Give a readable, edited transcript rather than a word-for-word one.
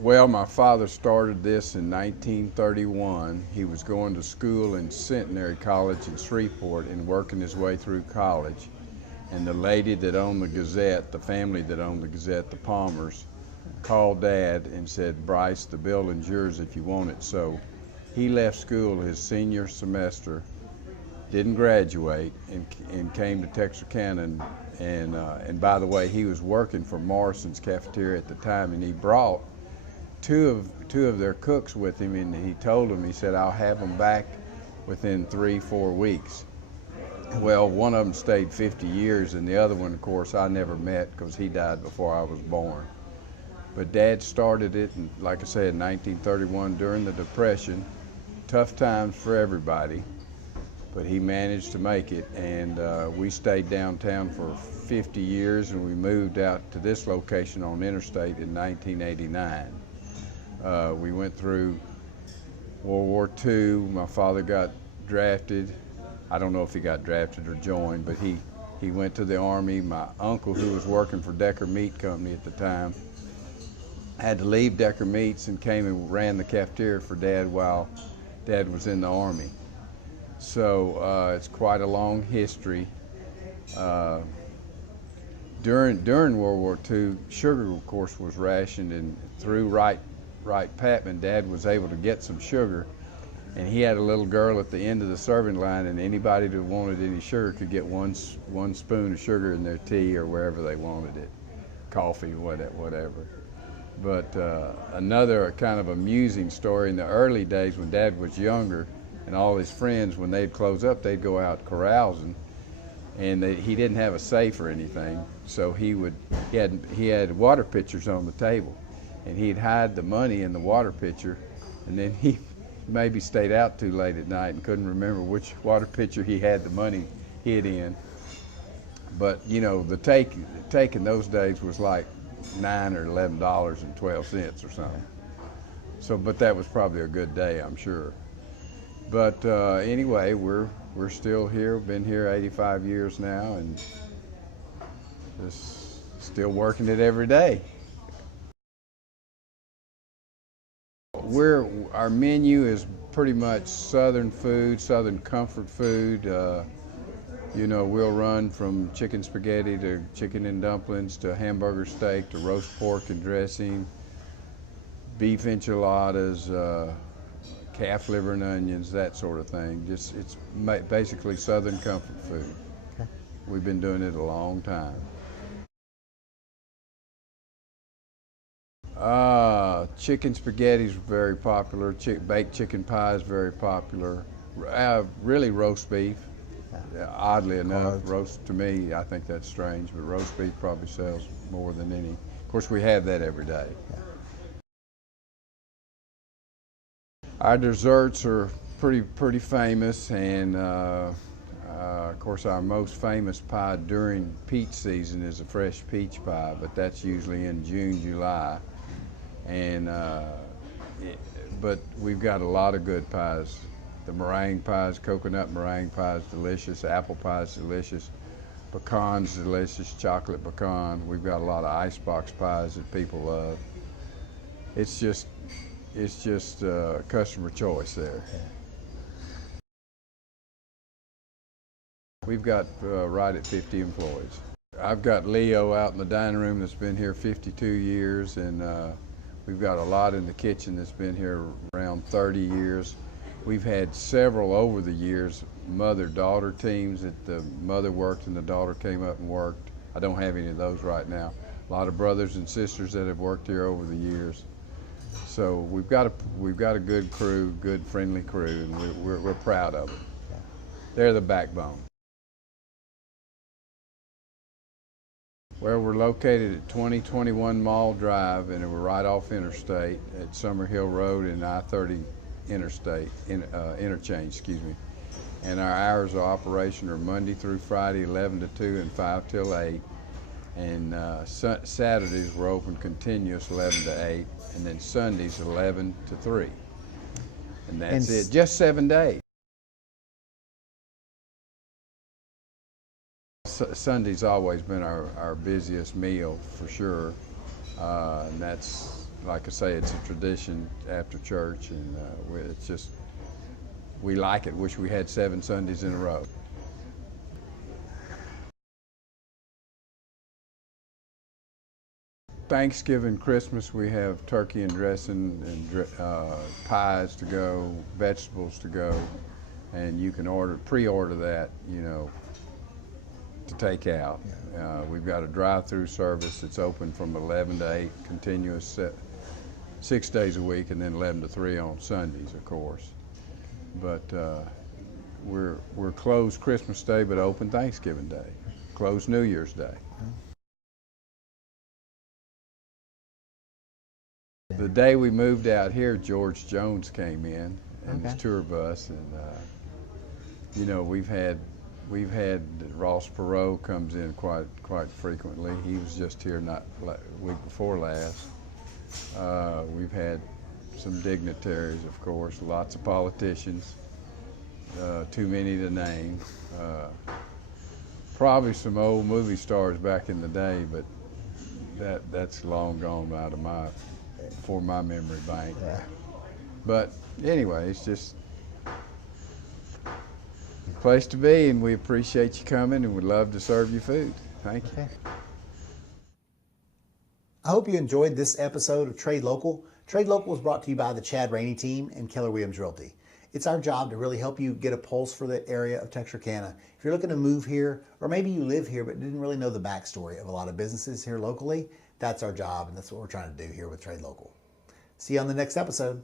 Well, my father started this in 1931. He was going to school in Centenary College in Shreveport and working his way through college. And the lady that owned the Gazette, the family that owned the Gazette, the Palmers, called Dad and said, Bryce, the building's yours if you want it. So he left school his senior semester, didn't graduate, and came to Texarkana. And by the way, he was working for Morrison's Cafeteria at the time, and he brought two of their cooks with him, and he told them, he said, I'll have them back within 3-4 weeks. Well, one of them stayed 50 years, and the other one, of course, I never met because he died before I was born. But Dad started it, and like I said, in 1931 during the Depression. Tough times for everybody, but he managed to make it, and we stayed downtown for 50 years, and we moved out to this location on Interstate in 1989. We went through World War II. My father got drafted. I don't know if he got drafted or joined, but he went to the Army. My uncle, who was working for Decker Meat Company at the time, had to leave Decker Meats and came and ran the cafeteria for Dad while Dad was in the Army. So it's quite a long history. During World War II, sugar, of course, was rationed, and through Wright Patman, Dad was able to get some sugar, and he had a little girl at the end of the serving line, and anybody that wanted any sugar could get one spoon of sugar in their tea or wherever they wanted it, coffee, whatever. But another kind of amusing story, in the early days when Dad was younger, and all his friends, when they'd close up, they'd go out carousing, and he didn't have a safe or anything, so he had water pitchers on the table, and he'd hide the money in the water pitcher, and then he maybe stayed out too late at night and couldn't remember which water pitcher he had the money hid in. But you know, the take in those days was like $9 or $11.12 or something. So, but that was probably a good day, I'm sure. But anyway, we're still here. We've been here 85 years now, and just still working it every day. Our menu is pretty much Southern food, Southern comfort food. You know, we'll run from chicken spaghetti to chicken and dumplings to hamburger steak to roast pork and dressing, beef enchiladas, calf liver and onions, that sort of thing. Just it's basically Southern comfort food. Okay. We've been doing it a long time. Chicken spaghetti is very popular. Baked chicken pie is very popular. Really roast beef. Yeah, oddly enough, roast, to me, I think that's strange, but roast beef probably sells more than any. Of course, we have that every day. Yeah. Our desserts are pretty famous, and of course, our most famous pie during peach season is a fresh peach pie, but that's usually in June, July. And but we've got a lot of good pies. The meringue pies, coconut meringue pie is delicious, apple pie is delicious, pecan's delicious, chocolate pecan. We've got a lot of icebox pies that people love. It's just customer choice there. We've got right at 50 employees. I've got Leo out in the dining room that's been here 52 years, and we've got a lot in the kitchen that's been here around 30 years. We've had several over the years, mother-daughter teams that the mother worked and the daughter came up and worked. I don't have any of those right now. A lot of brothers and sisters that have worked here over the years. So we've got a good crew, good friendly crew, and we're proud of them. They're the backbone. Well, we're located at 2021 Mall Drive, and we're right off Interstate at Summerhill Road and I-30 interchange, excuse me. And our hours of operation are Monday through Friday, 11 to 2 and 5 till 8. And Saturdays we're open continuous, 11 to 8, and then Sundays 11 to 3. And that's it, just 7 days. Sunday's always been our busiest meal for sure, and that's like I say, it's a tradition after church, and it's just, we like it. Wish we had 7 Sundays in a row. Thanksgiving, Christmas, we have turkey and dressing and pies to go, vegetables to go, and you can pre-order that, you know, to take out. We've got a drive-through service that's open from 11 to 8, continuous 6 days a week, and then 11 to 3 on Sundays, of course. But we're closed Christmas Day, but open Thanksgiving Day, closed New Year's Day. The day we moved out here, George Jones came in and his tour bus, and you know, we've had Ross Perot comes in quite frequently. He was just here not week before last. We've had some dignitaries, of course, lots of politicians, too many to name. Probably some old movie stars back in the day, but that's long gone out of for my memory bank. Yeah. But anyway, it's just a place to be, and we appreciate you coming, and we'd love to serve you food. Thank you. Okay. I hope you enjoyed this episode of Trade Local. Trade Local is brought to you by the Chad Raney team and Keller Realty. It's our job to really help you get a pulse for the area of Texarkana. If you're looking to move here, or maybe you live here but didn't really know the backstory of a lot of businesses here locally, that's our job, and that's what we're trying to do here with Trade Local. See you on the next episode.